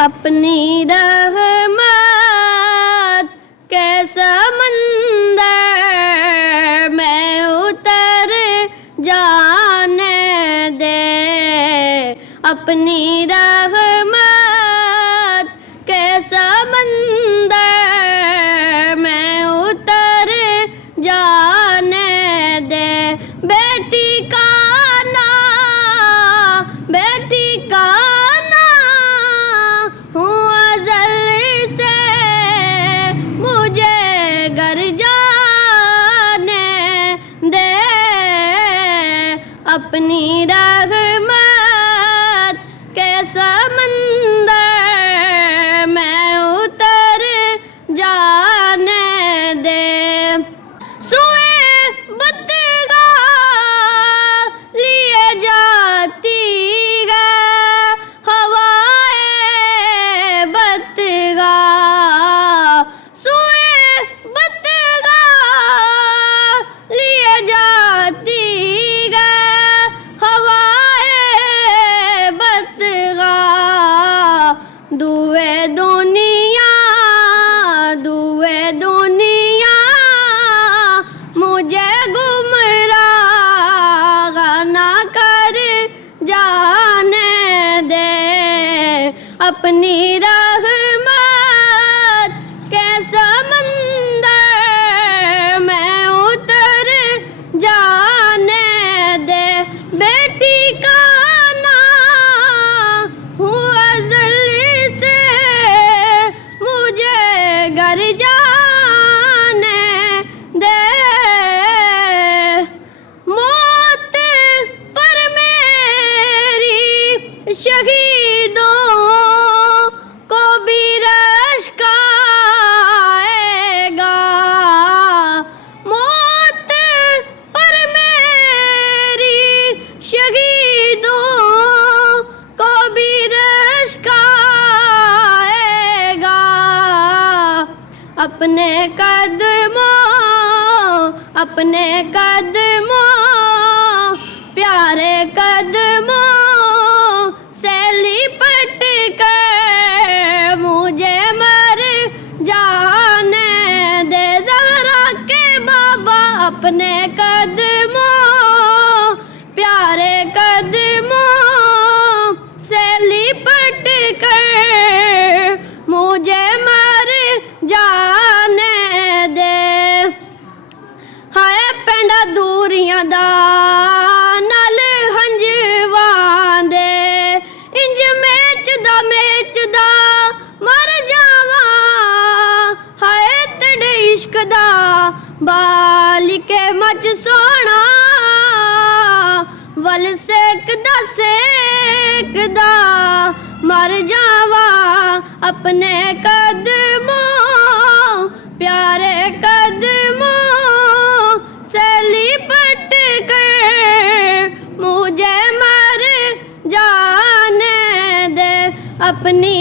अपनी रहमत के समंदर में उतर जाने दे। अपनी रहमत के समंदर में उतर जाने दे। बेटी का ना हूँ अज़ल से, मुझे घर जाने दे। अपनी रहमत के समंदर में उतर जाने दे। सुए बतगा लिए जाती है हवाए बतगा। सुए बतगा लिए जाती है हवाए बतगा। दुए दुनिया मुझे गुमराह ना कर जाने दे। अपनी रहमत के समंदर में उतर जाने दे। बेटी का ना हूँ अज़ल से, मुझे घर जाने दे। मौत पर मेरी शहीदों को भी रश्क आएगा। मौत पर मेरी शहीदों को भी रश्क आएगा। अपने कदमों प्यारे कदमों से लिपट कर मुझे मर जाने दे। ज़हरा के बाबा अपने कदमों प्यारे कदमों से लिपट कर मुझे मर जाने दे। हाय पेंडा दूरियां दा नल हंजवां दे। इंज मेचदा मर जावां। हाय तेरे इश्क दा बाल के मच सोना। वल सेकदा मर जावां। अपने कदमों प्यारे कदमों से लिपट कर मुझे मर जाने दे। अपनी